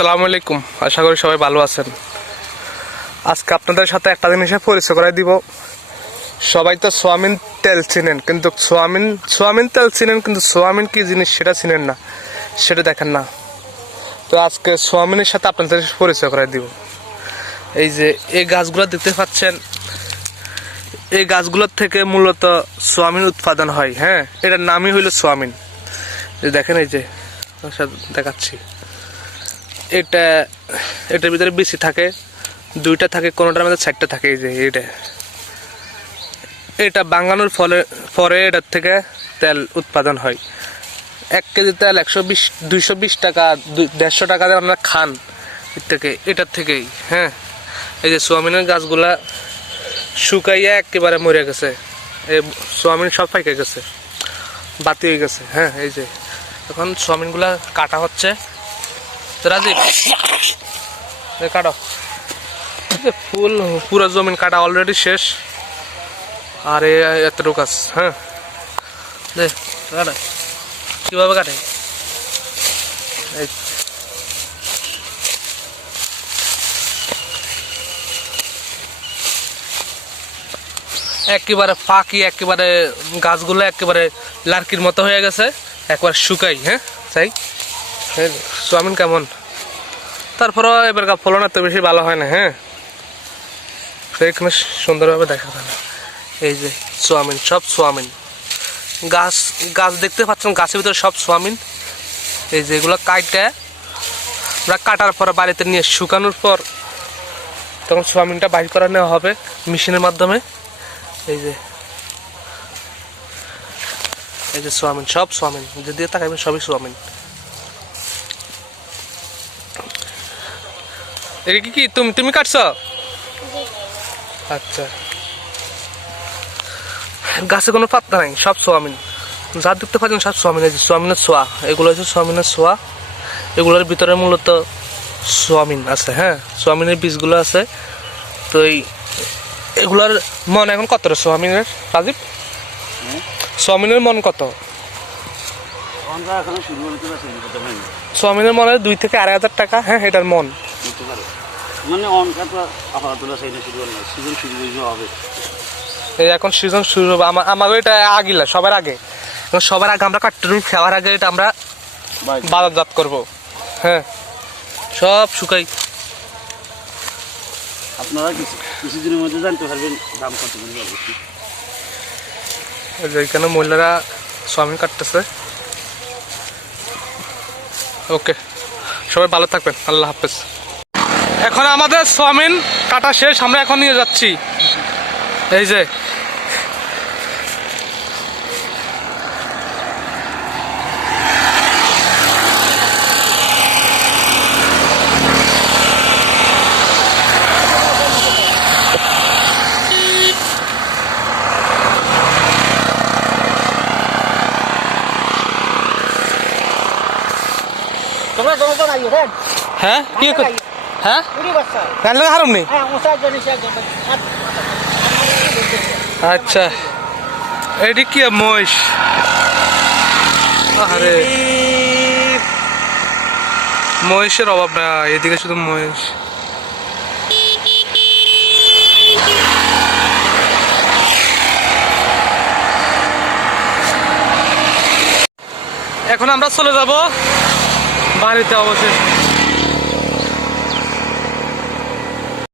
আসসালামু আলাইকুম, আশা করি সবাই ভালো আছেন। আজকে আপনাদের সাথে একটা জিনিসের পরিচয় করাই দিব। সবাই তো সোয়াবিন তেল চিনেন, কিন্তু সোয়াবিন তেল চিনেন, কিন্তু সোয়াবিন কি জিনিস সেটা চিনেন না, সেটা দেখেন না। তো আজকে সোয়াবিনের সাথে আপনাদের পরিচয় করাই দিব। এই যে এই গাছগুলো দেখতে পাচ্ছেন, এই গাছগুলোর থেকে মূলত সোয়াবিন উৎপাদন হয়। হ্যাঁ, এটার নামই হইল সোয়াবিন। দেখেন, এই যে দেখাচ্ছি, এটার ভিতরে বেশি থাকে, দুইটা থাকে, কোনোটার মধ্যে 4টা থাকে। এই যে এটা বাঙানোর পরে এটার থেকে তেল উৎপাদন হয়। 1 কেজি তেল 220 টাকা, 150 টাকা দিয়ে আমরা খান এটার থেকেই। হ্যাঁ, এই যে সোয়াবিনের গাছগুলা শুকাইয়া একেবারে মরে গেছে, এই সোয়াবিন সব পাইকে গেছে, বাতি হয়ে গেছে। হ্যাঁ, এই যে এখন সোয়াবিনগুলা কাটা হচ্ছে। রাজীব, কাটো। ফুল পুরো জমিন কাটা অলরেডি শেষ, আর এতটুকু কাজ। হ্যাঁ, কিভাবে কাটে একেবারে ফাঁকি, একেবারে গাছগুলো একেবারে লার্কির মতো হয়ে গেছে, একবার শুকাই। হ্যাঁ, তাই সোয়াবিন কেমন, তারপরেও এবার ফলন এত বেশি ভালো হয় না। হ্যাঁ, এখানে সুন্দরভাবে দেখা যায় না। এই যে সোয়াবিন, সব সোয়াবিন গাছ দেখতে পাচ্ছেন, গাছের ভিতরে সব সোয়াবিন। এই যে এগুলো কাটার পর বাড়িতে নিয়ে শুকানোর পর তখন সোয়াবিনটা বাইর করে নেওয়া হবে মেশিনের মাধ্যমে। এই যে সোয়াবিন, সব সোয়াবিন, যদি তাকাবেন সবই সোয়াবিন। এটা কি তুমি কাটছ? আচ্ছা, গাছে কোনো পাত্তা নাই, সব সোয়াবিন। যা দেখতে পাচ্ছেন সব সোয়াবিন। এই যে সোয়াবিনের ছোয়া, এগুলো হচ্ছে সোয়াবিনের ছোয়া। এগুলোর ভিতরে মূলত সোয়াবিন আছে। হ্যাঁ, সোয়াবিনের বীজগুলো আছে। তো এগুলার মন এখন কত রে সোয়াবিনের, রাজীব? সোয়াবিনের মন কত? সোয়াবিনের মনে 2 থেকে 2,500 টাকা। হ্যাঁ, এটার মন এখন সিজন শুরু হবে। আমাকে এটা আগিলা সবার আগে আমরা কাটতে খাওয়ার আগে এটা আমরা বাজারজাত করব। হ্যাঁ, সব শুকাই। আপনারা কিছুদিনের মধ্যে জানতে পারবেন দাম কত। এখানে মহিলারা সোয়াবিন কাটতেছে। ওকে, সবাই ভালো থাকবেন, আল্লাহ হাফেজ। এখন আমাদের সোয়াবিন কাটা শেষ, আমরা এখন নিয়ে যাচ্ছি। এই যে হ্যাঁ, কি হ্যাঁ জানলে হারুম নেই। আচ্ছা, এটি কি মহিষ? আরে মহিষের অভাব না, এদিকে শুধু মহিষ। এখন আমরা চলে যাব বাড়িতে অবশেষে।